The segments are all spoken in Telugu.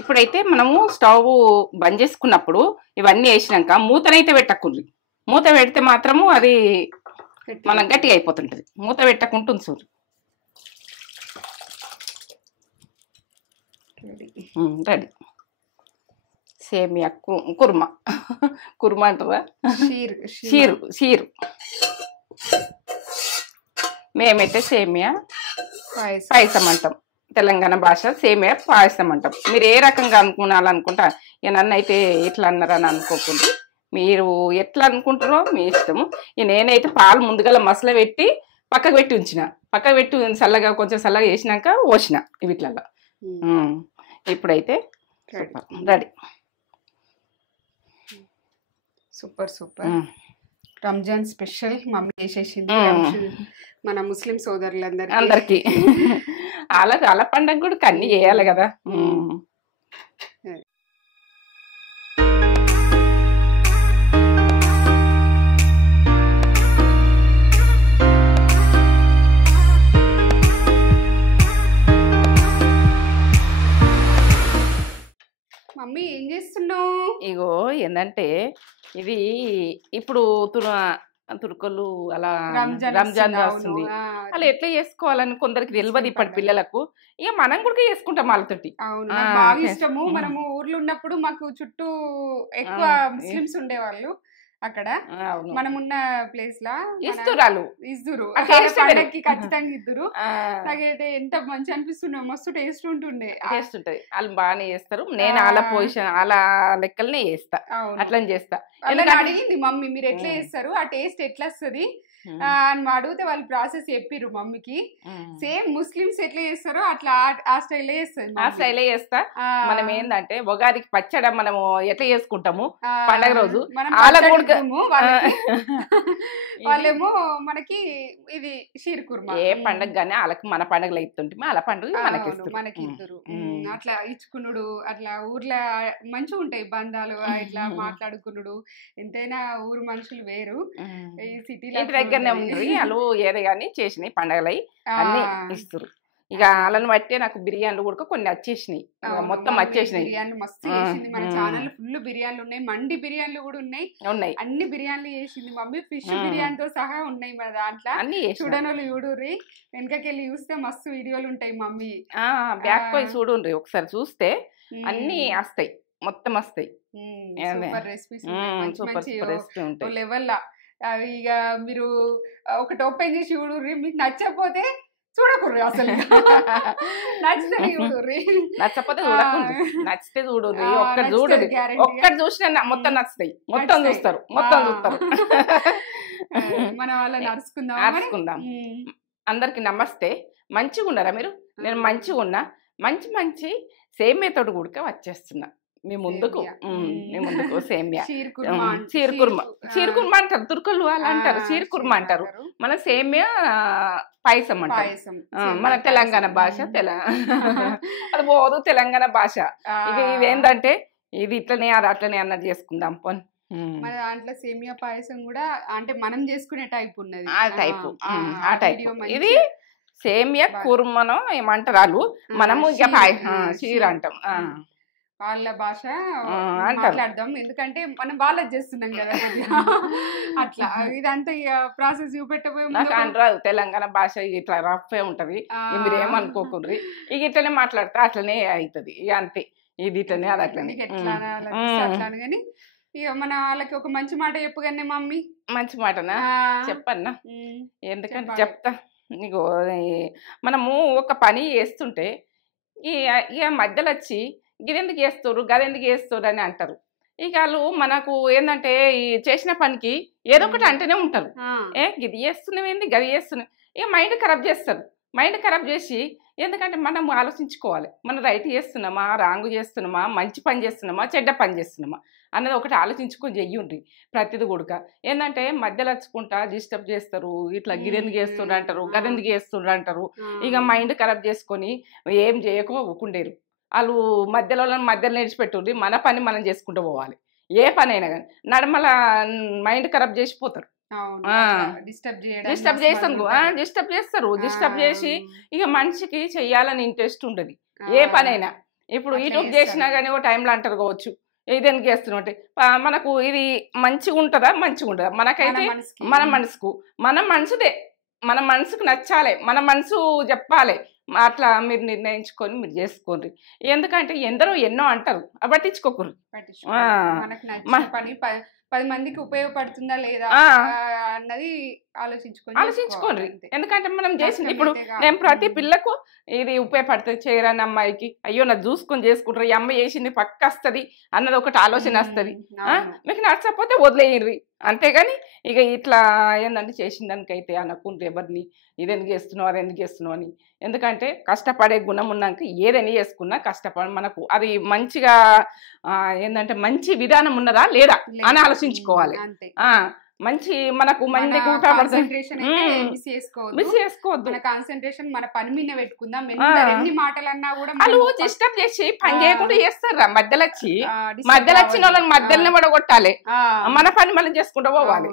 ఇప్పుడైతే మనము స్టవ్ బంద్ చేసుకున్నప్పుడు ఇవన్నీ వేసినాక మూతనైతే పెట్టకుండ్రి. మూత పెడితే మాత్రము అది మనం గట్టిగా అయిపోతుంటది. మూత పెట్టకుంటుంది చూడు. రెడీ సేమియా కుర్మా. కుర్మా అంటారా? షీరు. మేమైతే సేమియా పాయసం అంటాం. తెలంగాణ భాష సేమియా పాయసం అంటాం. మీరు ఏ రకంగా అనుకున్నాలనుకుంటా. నన్ను అయితే ఎట్లా అన్నారని అనుకోకుండా మీరు ఎట్లా అనుకుంటారో మీ ఇష్టము. నేనైతే పాలు ముందుగా మసల పెట్టి పక్కకు పెట్టి ఉంచిన. పక్కకు పెట్టి చల్లగా కొంచెం చల్లగా వేసినాక పోసిన వీటిలలో. ఇప్పుడైతే ready. Super. Ramzan special mummy చేసేసింది మన ముస్లిం సోదరులందరికీ. వాళ్ళ పండగ కూడా అన్ని చేయాలి కదా. మమ్మీ ఏం చేస్తున్నావు? ఇగో ఏంటంటే ఇది ఇప్పుడు తుర్కలు అలా రంజాన్ వస్తుంది. అలా ఎట్లా చేసుకోవాలని కొందరికి తెలియదు ఇప్పటి పిల్లలకు. ఇక మనం కూడా చేసుకుంటాం వాళ్ళతోటి. బాగా ఇష్టము. మనము ఊర్లో ఉన్నప్పుడు మాకు చుట్టూ ఎక్కువ ముస్లిమ్స్ ఉండేవాళ్ళు. అక్కడ మనమున్న ప్లేస్ లా ఇస్తురు పండక్కి ఖచ్చితంగా ఇద్దరు. నాకైతే ఎంత మంచి అనిపిస్తుండే, మస్తు టేస్ట్ ఉంటుండే. టేస్ట్ ఉంటది. వాళ్ళు బాగానే చేస్తారు. నేను వాళ్ళ పొజిషన్ వాళ్ళ లెక్కలనే చేస్తా, అట్లా చేస్తా. అడిగింది మమ్మీ మీరు ఎట్లా చేస్తారు, ఆ టేస్ట్ ఎట్లా వస్తుంది అని అడిగితే వాళ్ళు ప్రాసెస్ చెప్పిర్రు మమ్మీకి. సేమ్ ముస్లిమ్స్ ఎట్లా చేస్తారో అట్లా ఆ స్టైల్లో చేస్తారు. ఆ స్టైల్లో చేస్తా. మనం ఏంటంటే ఉగాదికి పచ్చడి మనము ఎట్లా చేసుకుంటాము పండగ రోజు, వాళ్ళేమో మనకి ఇది షీర్ కుర్మా. ఏ పండగ కానీ వాళ్ళకి మన పండుగలు ఇస్తుంటే వాళ్ళ పండుగ మనకి ఇద్దరు అట్లా ఇచ్చుకున్నాడు. అట్లా ఊర్లో మంచిగా ఉంటాయి బంధాలు, ఇట్లా మాట్లాడుకున్నాడు. ఎంతైనా ఊరు మనుషులు వేరు. ఈ సిటీలో దగ్గరనే ఉంది. వాళ్ళు ఏదో కానీ చేసినాయి పండగలు అన్ని ఇస్తారు. ఇక వాళ్ళని బట్టే నాకు బిర్యానీలు కూడా కొన్ని వచ్చేసినాయి, మొత్తం వచ్చేసినాయి. బిర్యానీ మస్తు చేసింది. మన ఛానల్ ఫుల్ బిర్యానీలు ఉన్నాయి, మండి బిర్యానీలు కూడా ఉన్నాయి. అన్ని బిర్యానీలు చేసింది మమ్మీ. ఫిష్ బిర్యానీతో సహా ఉన్నాయి మన దాంట్లో. చూడనోళ్ళు చూడుర్రి, వెనకకెళ్ళి చూస్తే మస్తు వీడియోలు ఉంటాయి మమ్మీ. బ్యాక్ పోయి చూడుండ్రి ఒకసారి, చూస్తే అన్ని వస్తాయి, మొత్తం వస్తాయి. సూపర్ రెసిపీస్ ఉంటాయి లెవెల్. ఇక మీరు ఒకటి ఓపెన్ చేసి చూడుర్రి, మీకు నచ్చకపోతే చూడకుర్రి. అసలు నచ్చితే చూడుర్రి, నచ్చకపోతే చూడకుండ్రి, నచ్చితే చూడుర్రి. ఒక్కటి చూడుర్రి, ఒక్కటి చూసినా మొత్తం నచ్చుతాయి, మొత్తం చూస్తారు. మన వాళ్ళని అరుచుకుందాం. అందరికి నమస్తే. మంచిగా ఉన్నారా మీరు? నేను మంచిగా ఉన్నా. మంచి సేమియాతోటి కూడా వచ్చేస్తున్నా మీ ముందుకు. సేమియా షీర్ కుర్మా అంటారు తుర్కలు, వాళ్ళు అంటారు షీర్ కుర్మా అంటారు. మన సేమియా పాయసం అంటారు మన తెలంగాణ భాష. అది పోదు తెలంగాణ భాష. ఇక ఇదేంటంటే ఇది ఇట్లనే అది అట్లనే అన్నది చేసుకుందాం పోనీ. మన దాంట్లో సేమియా పాయసం కూడా అంటే మనం చేసుకునే టైప్ ఉన్నది. ఆ టైప్ ఇది సేమియా కుర్మను ఏమంటారు వాళ్ళు, మనము ఇక షీర్ అంటాం. వాళ్ళ భాష మాట్లాడదాం, ఎందుకంటే మనం వాళ్ళకి చేస్తున్నాం కదా అట్లా. ఇదంతా ప్రాసెస్ చూపెట్టబోయే తెలంగాణ భాష ఇట్లా రఫ్ ఉంటది, మీరు ఏమనుకోకుండ్రి. ఇక ఇట్లనే మాట్లాడితే అట్లనే అవుతుంది. ఇక అంతే, ఇది ఇట్లనే అది అట్లనే అట్లానే. కానీ ఇక మన వాళ్ళకి ఒక మంచి మాట చెప్పుగానే మమ్మీ. మంచి మాటనా చెప్పన్నా? ఎందుకంటే చెప్తా నీకు. మనము ఒక పని చేస్తుంటే ఇక మధ్యలో వచ్చి గిదెందుకు చేస్తారు గదెందుకు చేస్తారు అని అంటారు. ఇక వాళ్ళు మనకు ఏంటంటే ఈ చేసిన పనికి ఏదో ఒకటి అంటేనే ఉంటారు. గిది చేస్తున్నామేంది గది చేస్తున్నాం. ఇక మైండ్ ఖరాబ్ చేస్తారు. మైండ్ ఖరాబ్ చేసి, ఎందుకంటే మనం ఆలోచించుకోవాలి, మనం రైట్ చేస్తున్నామా రాంగ్ చేస్తున్నామా, మంచి పని చేస్తున్నామా చెడ్డ పని చేస్తున్నామా అన్నది ఒకటి ఆలోచించుకొని చెయ్యండి ప్రతిది కూడా. ఏంటంటే మధ్యలో వచ్చుకుంటా డిస్టర్బ్ చేస్తారు, ఇట్లా గిదెందుకు చేస్తుండ్రు అంటారు, గదెందుకు చేస్తుండ్రు అంటారు. ఇక మైండ్ ఖరాబ్ చేసుకొని ఏం చేయకో ఊకుండేరు వాళ్ళు. మధ్యలో నేర్చిపెట్టుండ్రి, మన పని మనం చేసుకుంటూ పోవాలి. ఏ పని అయినా కానీ నడమల మైండ్ ఖరాబ్ చేసిపోతారు. డిస్టర్బ్ చేస్తారు. డిస్టర్బ్ చేసి ఇక మనిషికి చెయ్యాలని ఇంట్రెస్ట్ ఉండదు. ఏ పనైనా ఇప్పుడు యూట్యూబ్ చేసినా కానీ ఒక టైంలో అంటారు కావచ్చు ఇది ఎందుకు చేస్తున్నట్టు మనకు ఇది మంచిగా ఉంటుందా మనకైతే మన మనసుదే మన మనసుకు నచ్చాలి మన మనసు చెప్పాలి అట్లా మీరు నిర్ణయించుకొని మీరు చేసుకోండి ఎందుకంటే ఎందరో ఎన్నో అంటారు పట్టించుకోకూడదు 10 మందికి ఉపయోగపడుతుందా లేదా అన్నది ఆలోచించుకోండి ఎందుకంటే మనం చేసిన ఇప్పుడు నేను ప్రతి పిల్లకు ఇది ఉపయోగపడుతుంది చేయరాని అమ్మాయికి అయ్యో నాకు చూసుకొని చేసుకుంటారు ఈ అమ్మాయి చేసింది పక్క వస్తుంది అన్నది ఒకటి ఆలోచన వస్తుంది మీకు నచ్చకపోతే వదిలేయండి అంతేగాని ఇక ఇట్లా ఏంటంటే చేసిన దానికైతే అనకుంటే ఎవరిని ఇది ఎందుకు చేస్తున్నావు అది ఎందుకు చేస్తున్నావు అని ఎందుకంటే కష్టపడే గుణం ఉన్నాక ఏదైనా చేసుకున్నా కష్టపడి మనకు అది మంచిగా ఏంటంటే మంచి విధానం ఉన్నదా లేదా అని ఆలోచించుకోవాలి మంచి మనకు మందికి మిస్ చేసుకోవద్దు కాన్సన్ట్రేషన్ మన పని మీద పెట్టుకుందాం ఎన్ని మాటలన్నా కూడా వాళ్ళు డిస్టర్బ్ చేసి పని చేయకుండా చేస్తారా మధ్యలో వచ్చిన వాళ్ళని మధ్యలోనే పడగొట్టాలి మన పని మనం చేసుకుంటూ పోవాలి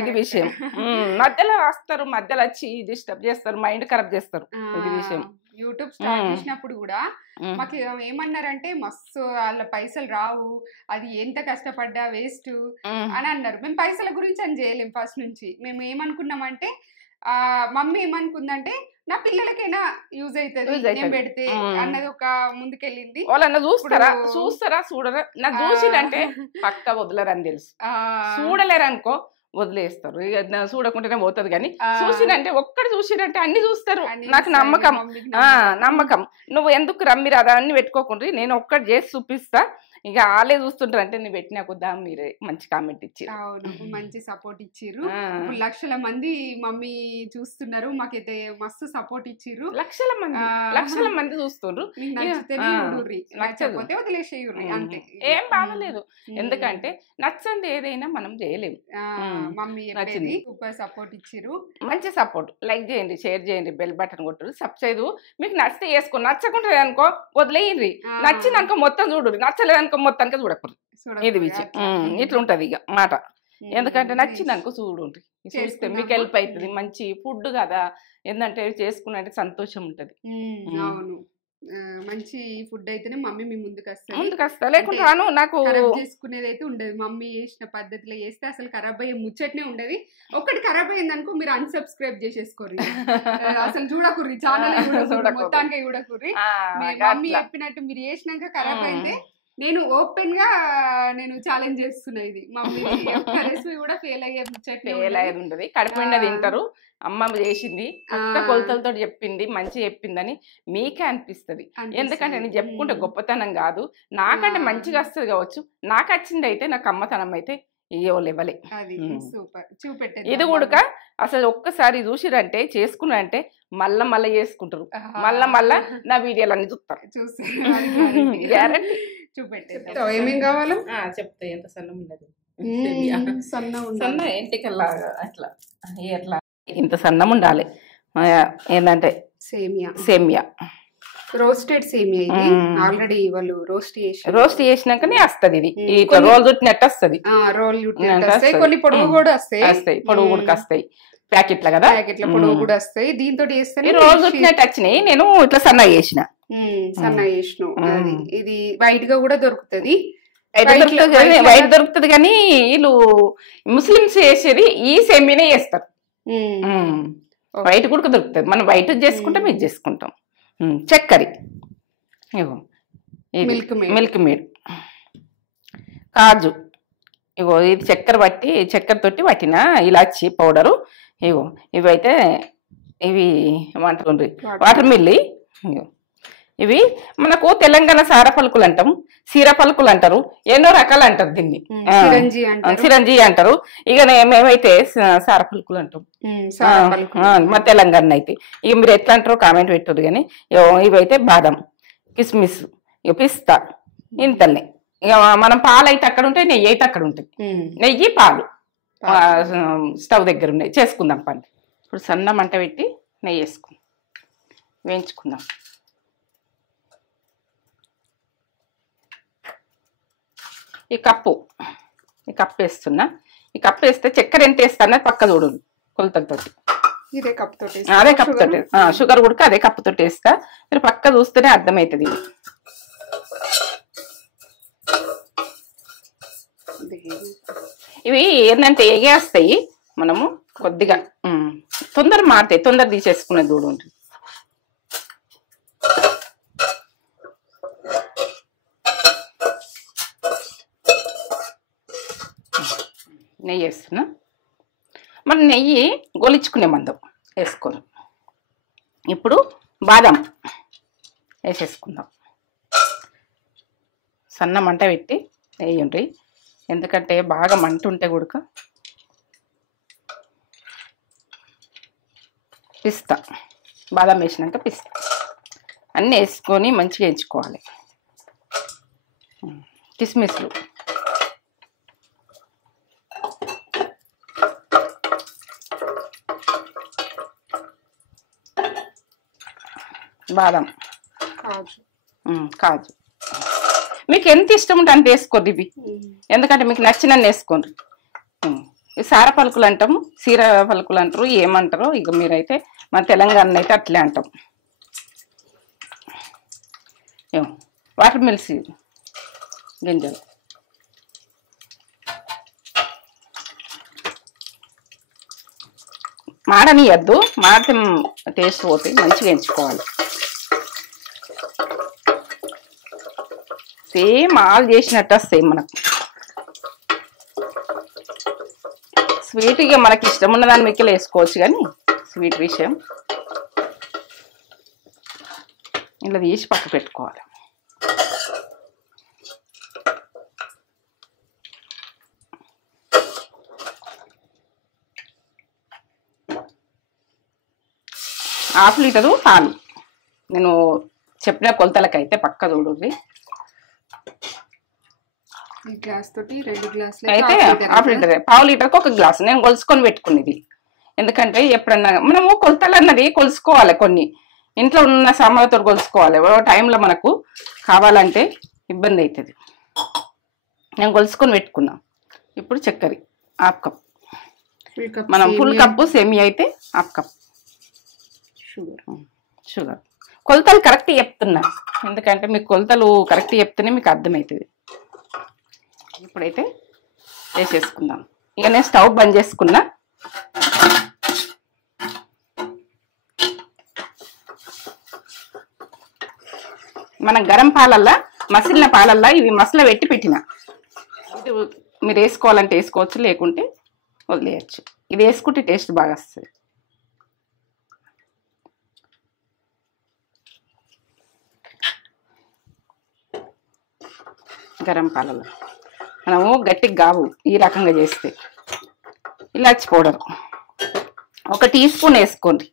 ఇది విషయం మధ్యలో వస్తారు మధ్యలో వచ్చి డిస్టర్బ్ చేస్తారు మైండ్ ఖరాబ్ చేస్తారు ఇది విషయం యూట్యూబ్ స్టార్ట్ చేసినప్పుడు కూడా మాకు ఏమన్నారంటే మస్తు వాళ్ళ పైసలు రావు అది ఎంత కష్టపడ్డా వేస్ట్ అని అన్నారు మేము పైసల గురించి అని చేయలేం ఫస్ట్ నుంచి మేము ఏమనుకున్నామంటే మమ్మీ ఏమనుకుందంటే నా పిల్లలకైనా యూజ్ అవుతుంది నేను పెడితే అన్నది ఒక ముందుకెళ్ళింది వాళ్ళన్న చూస్తారా చూడరా నాకు చూసిరంటే పక్క వదలరని తెలుసు చూడలేరు అనుకో వదిలేస్తారు ఇక చూడకుండానే పోతుంది కానీ చూసిరంటే ఒక్కటి చూసిరంటే అన్ని చూస్తారు నాకు నమ్మకం నువ్వు ఎందుకు రమ్మి రాదా అన్ని పెట్టుకోకుండా నేను ఒక్కటి చేసి చూపిస్తా ఇక వాళ్ళే చూస్తుంటారు అంటే నేను పెట్టినా కొద్దా మీరే మంచి కామెంట్ ఇచ్చారు మంచి సపోర్ట్ ఇచ్చిర్రు ఇప్పుడు లక్షల మంది మమ్మీ చూస్తున్నారు మాకైతే మస్తు సపోర్ట్ ఇచ్చిర్రు లక్షల మంది చూస్తున్నారు నచ్చకపోతే వదిలేసేయుర్రి అంతే ఏం బాగలేదు ఎందుకంటే నచ్చంది ఏదైనా మనం చేయలేము మమ్మీ నచ్చింది సూపర్ సపోర్ట్ ఇచ్చిర్రు మంచి సపోర్ట్ లైక్ చేయండి షేర్ చేయండి బెల్ బటన్ కొట్టరు సబ్స్క్రైబ్ మీకు నచ్చితే వేసుకోండి నచ్చకుంటుంది అనుకో వదిలేయండి నచ్చింది అనుకో మొత్తం చూడు నచ్చలేదు మొత్తానికి చూడకూడదు ఇది విషయం ఇట్లుంటది ఇక మాట ఎందుకంటే నచ్చింది అనుకో చూడండి చూస్తే మీకు హెల్ప్ అవుతుంది మంచి ఫుడ్ కదా ఏంటంటే చేసుకున్నట్టు సంతోషం ఉంటది అవును మంచి ఫుడ్ అయితేనే మమ్మీ మీ ముందుకు వస్తా లేకుంటే నాకు చేసుకునేది అయితే ఉండదు మమ్మీ చేసిన పద్ధతిలో చేస్తే అసలు ఖరాబ్ అయ్యే ముచ్చట్నే ఉండదు ఒకటి ఖరాబ్ అయింది అనుకో మీరు అన్సబ్స్క్రైబ్ చేసేసుకోర్రి అసలు చూడకుర్రి ఛానల్ మొత్తానికి చూడకుర్రి మమ్మీ చెప్పినట్టు మీరు చేసినాక ఖరాబ్ అయితే నేను ఓపెన్ గా నేను ఛాలెంజ్ చేస్తున్నా ఇది మమ్మీ రెసిపీ కూడా ఫెయిల్ అయ్యేది ఉండదు కడుపు నిండా తింటారు అమ్మ చేసింది కొత్త కొలతలతో చెప్పింది మంచి చెప్పిందని మీకే అనిపిస్తుంది ఎందుకంటే నేను చెప్పుకుంటే గొప్పతనం కాదు నాకంటే మంచిగా వస్తుంది కావచ్చు నాకు వచ్చింది అయితే నాకు అమ్మతనం అయితే ఇవ్వలే ఇది కూడా అసలు ఒక్కసారి చూసిరంటే చేసుకున్నారంటే మళ్ళా చేసుకుంటారు మళ్ళా నా వీడియోలన్నీ చూస్తారు గ్యారెంటీ చూపెట్టేద్దాం ఏమేం కావాలో చెప్తా ఎంత సన్నం ఉండదు సన్న ఎంటికల్లాగా అట్లా ఇంత సన్నం ఉండాలి ఏంటంటే సేమియా రోస్టెడ్ సేమియా ఇది ఆల్రెడీ వాళ్ళు రోస్ట్ చేసినాకనే వస్తుంది ఇది ఇట్లా రోల్ చుట్టినట్టు వస్తుంది కొన్ని పొడుగు కూడా వస్తాయి పొడుగు కూడా వస్తాయి ప్యాకెట్ల కదా ప్యాకెట్ల పొడుగు కూడా వస్తాయి దీంతో చేస్తే రోల్ చుట్టినట్టు వచ్చినాయి నేను ఇట్లా సన్నగా చేసిన ఇది వైట్ గా కూడా దొరుకుతుంది వైట్ దొరుకుతుంది కానీ వీళ్ళు ముస్లిమ్స్ చేసేది ఈ సేమియానే చేస్తారు వైట్ కూడా దొరుకుతుంది మనం వైట్ చేసుకుంటాం ఇది చేసుకుంటాం చక్కెర మిల్క్ మేడ్ కాజు ఇగో ఇది చక్కెర తోటి పట్టిన ఇలాచి పౌడరు ఇగో ఇవైతే ఇవి ఏమంటారు వాటర్ మిల్లీ ఇవి మనకు తెలంగాణ సార పలుకులు అంటాం సీర పలుకులు అంటారు ఎన్నో రకాలు అంటారు దీన్ని సిరంజి అంటారు ఇక మేమైతే సార పలుకులు అంటాం మా తెలంగాణ అయితే ఇక మీరు ఎట్లా అంటారో కామెంట్ పెట్టరు కానీ ఇవైతే బాదం కిస్మిస్ ఇక పిస్తా ఇంతల్ని ఇక మనం పాలు అయితే అక్కడ ఉంటాయి నెయ్యి అయితే అక్కడ ఉంటాయి నెయ్యి పాలు స్టవ్ దగ్గర ఉన్నాయి చేసుకుందాం పని ఇప్పుడు సన్న మంట పెట్టి నెయ్యి వేసుకుందాం వేయించుకుందాం ఈ కప్పు వేస్తున్నా ఈ కప్పు వేస్తే చక్కెర ఎంత వేస్తా పక్క చూడు కొలతలతో అదే కప్పుతో షుగర్ కూడా అదే కప్పుతో వేస్తా మీరు పక్క చూస్తేనే అర్థమవుతుంది ఇవి ఏంటంటే ఎగేస్తాయి, మనము కొద్దిగా తొందర మారుతాయి, తొందర తీసేసుకునే దూడు ఉంటుంది. నెయ్యి వేస్తున్నా. మరి నెయ్యి గొలిచుకునే మందం వేసుకోరు. ఇప్పుడు బాదం వేసేసుకుందాం. సన్న మంట పెట్టి వేయండి, ఎందుకంటే బాగా మంట ఉంటే కూడా. పిస్తా, బాదం వేసినాక పిస్తా అన్నీ వేసుకొని మంచిగా ఎంచుకోవాలి. కిస్మిస్లు, బాదం, కాజు మీకు ఎంత ఇష్టం ఉంటే అంత వేసుకోద్ది ఇవి, ఎందుకంటే మీకు నచ్చినన్ని వేసుకోండి. సార పలుకులు అంటాము, సీర పలుకులు అంటారు, ఏమంటారో ఇక మీరైతే మన తెలంగాణ అయితే అట్లే అంటాం. వాటర్ మిల్స్ గింజలు మాడనియద్దు, మాడితే టేస్ట్ పోతాయి, మంచిగా ఎంచుకోవాలి. సేమ్ ఆల్ చేసినట్టు వస్తాయి మనకు. స్వీట్గా మనకి ఇష్టం ఉన్నదాన్ని మిక్కలు వేసుకోవచ్చు, కానీ స్వీట్ విషయం ఇలా తీసి పక్క పెట్టుకోవాలి. హాఫ్ లీటరు పాలు నేను చెప్పిన కొలతలకైతే పక్క చూడండి. అయితే హాఫ్ లీటర్, పావు లీటర్కి ఒక గ్లాస్ నేను కొలుసుకొని పెట్టుకునేది. ఎందుకంటే ఎప్పుడన్నా మనము కొలతలు అన్నది కొలుసుకోవాలి, కొన్ని ఇంట్లో ఉన్న సామాన్లతో కొలుసుకోవాలి. టైంలో మనకు కావాలంటే ఇబ్బంది అవుతుంది. నేను కొలుసుకొని పెట్టుకున్నా. ఇప్పుడు చక్కెర హాఫ్ కప్, మనం ఫుల్ కప్పు సేమియా అయితే హాఫ్ కప్ షుగర్. కొలతలు కరెక్ట్ చెప్తున్నా, ఎందుకంటే మీకు కొలతలు కరెక్ట్ చెప్తేనే మీకు అర్థమవుతుంది. ఇప్పుడైతే వేసేసుకుందాం. ఇక నేను స్టవ్ బంద్ చేసుకున్నా. మనం గరం పాలల్లా, మసిలిన పాలల్లా ఇవి మసల పెట్టి పెట్టిన. ఇది మీరు వేసుకోవాలంటే వేసుకోవచ్చు, లేకుంటే వదిలేయచ్చు. ఇది వేసుకుంటే టేస్ట్ బాగా వస్తుంది. గరం పాలలో మనము గట్టిగా కావు ఈ రకంగా చేస్తే. ఇలాచి పౌడర్ ఒక టీ స్పూన్ వేసుకోండి.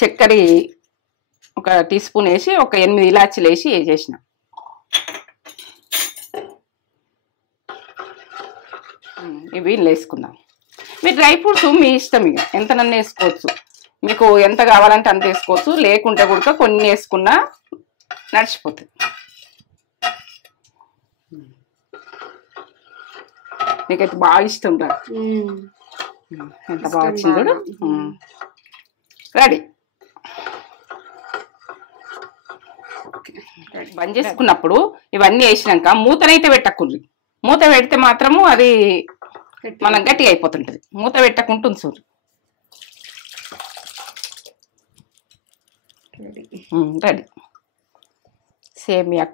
చక్కెర ఒక టీ స్పూన్ వేసి ఒక 8 ఇలాచీలు వేసి వేసేసిన. ఇవి వేసుకుందాం. మీ డ్రై ఫ్రూట్స్ మీ ఇష్టం, ఇక ఎంతనన్నా వేసుకోవచ్చు. మీకు ఎంత కావాలంటే అంత వేసుకోవచ్చు, లేకుంటే కూడా కొన్ని వేసుకున్నా నడిచిపోతుంది. నీకైతే బాగా ఇష్టం రా, ఎంత బాగా వచ్చింది కూడా. రెడీ. బంద్ చేసుకున్నప్పుడు ఇవన్నీ వేసినాక మూతనైతే పెట్టకుండ్రి. మూత పెడితే మాత్రము అది మనం గట్టిగా అయిపోతుంటది. మూత పెట్టకుంటుంది చూడు. రెడీ. సేమియా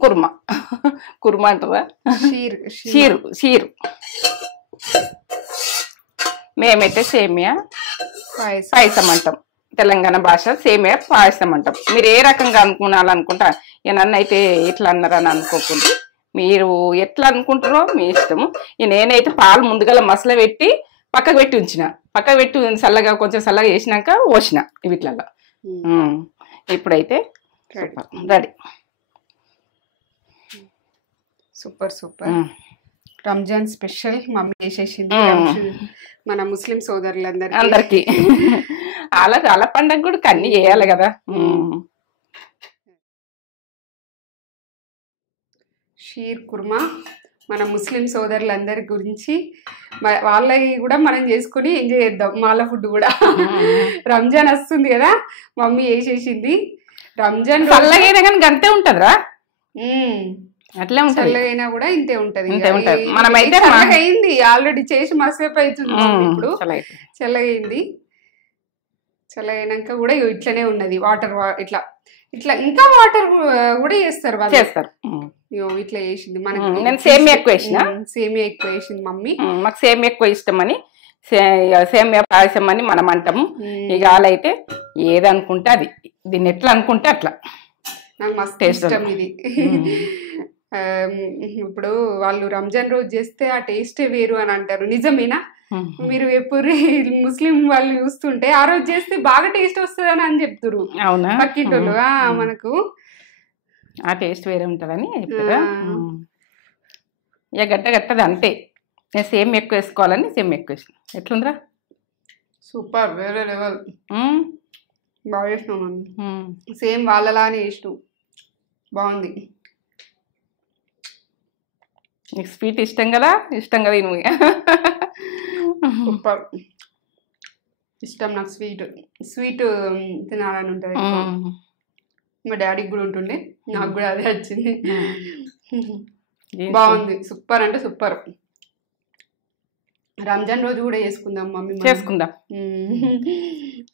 కుర్మా, కుర్మా అంటారా, షీరు. మేమైతే సేమియా పాయసం అంటాం. తెలంగాణ భాష సేమియా పాయసం అంటాం. మీరు ఏ రకంగా అనుకున్నాలనుకుంటా, నన్ను అయితే ఇట్లా అన్నారని అనుకోకుండా మీరు ఎట్లా అనుకుంటారో మీ ఇష్టము. నేనైతే పాలు ముందుగా మసల పెట్టి పక్కకు పెట్టి ఉంచిన. పక్కకు పెట్టి చల్లగా కొంచెం చల్లగా వేసినాక పోసిన వీటిలలో. ఇప్పుడైతే ready. Super super. Ramzan special mummy చేసేసింది మన ముస్లిం సోదరులందరికీ. అలా పండగ కూడా కన్నీ చేయాలి కదా. షీర్ కుర్మా మన ముస్లిం సోదరులందరి గురించి వాళ్ళకి కూడా మనం చేసుకుని ఎంజాయ్ చేద్దాం. వాళ్ళ ఫుడ్ కూడా. రంజాన్ వస్తుంది కదా, మమ్మీ వేసేసింది. రంజాన్ చల్లగైనా కానీ గంతే ఉంటదిరా. అట్లే ఉంటుంది, చల్లగైనా కూడా ఇంతే ఉంటది. మనమైతే అయింది ఆల్రెడీ చేసి మసేపు అవుతుంది ఇప్పుడు, చల్లగైంది. చల్లగైనాక కూడా ఇట్లనే ఉన్నది వాటర్ ఇట్లా ఇట్లా ఇంకా వాటర్ కూడా చేస్తారు వాళ్ళు, చేస్తారు. ఇట్లా చేసింది మనకి. నేను సేమియా ఎక్కువ వేసిన, సేమియా ఎక్కువ వేసింది మమ్మీ. మాకు సేమియా ఎక్కువ ఇష్టం అని సేమియా పాయసం అని మనం అంటాము. ఇక వాళ్ళైతే ఏదనుకుంటే అది, దీన్ని ఎట్లా అనుకుంటే అట్లా. నాకు మస్తు ఇష్టం ఇది. ఇప్పుడు వాళ్ళు రంజాన్ రోజు చేస్తే ఆ టేస్టే వేరు అని అంటారు, నిజమేనా? మీరు ఎప్పుడు ముస్లిం వాళ్ళు చూస్తుంటే ఆ రోజు చేస్తే బాగా టేస్ట్ వస్తుంది అని చెప్తారు పక్కింటోళ్ళు. మనకు ఆ టేస్ట్ వేరే ఉంటుందని చెప్పారా? ఇక గట్టది అంతే. నేను సేమ్ ఎక్కువ వేసుకోవాలని సేమ్ ఎక్కువ వేసిన. ఎట్లుందిరా? సూపర్, వేరే లెవెల్. బాగా చేసినాం, సేమ్ వాళ్ళలానే చేసినాం, బాగుంది. నీకు స్వీట్ ఇష్టం కదా నువ్వు. సూపర్ ఇష్టం నాకు, స్వీట్ తినాలని ఉంటుంది. మా డాడీకి కూడా ఉంటుండే, నాకు కూడా అదే వచ్చింది. బాగుంది, సూపర్ అంటే సూపర్. రంజాన్ రోజు కూడా చేసుకుందాం మమ్మీ, చేసుకుందాం.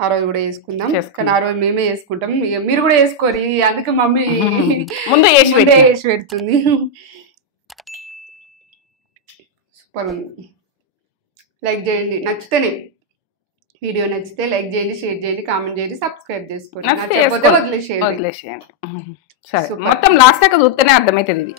ఆ రోజు కూడా చేసుకుందాం, కానీ ఆ రోజు మేమే చేసుకుంటాం. మీరు కూడా చేసుకోరు, అందుకే మమ్మీ ముందే చేసి పెడుతుంది. సూపర్ ఉంది. లైక్ చేయండి నచ్చితేనే, వీడియో నచ్చితే లైక్ చేయండి, షేర్ చేయండి, కామెంట్ చేయండి, సబ్స్క్రైబ్ చేసుకోండి. వదిలేసేయండి. సరే, మొత్తం లాస్ట్ దాకా చూస్తేనే అర్థమవుతుంది ఇది.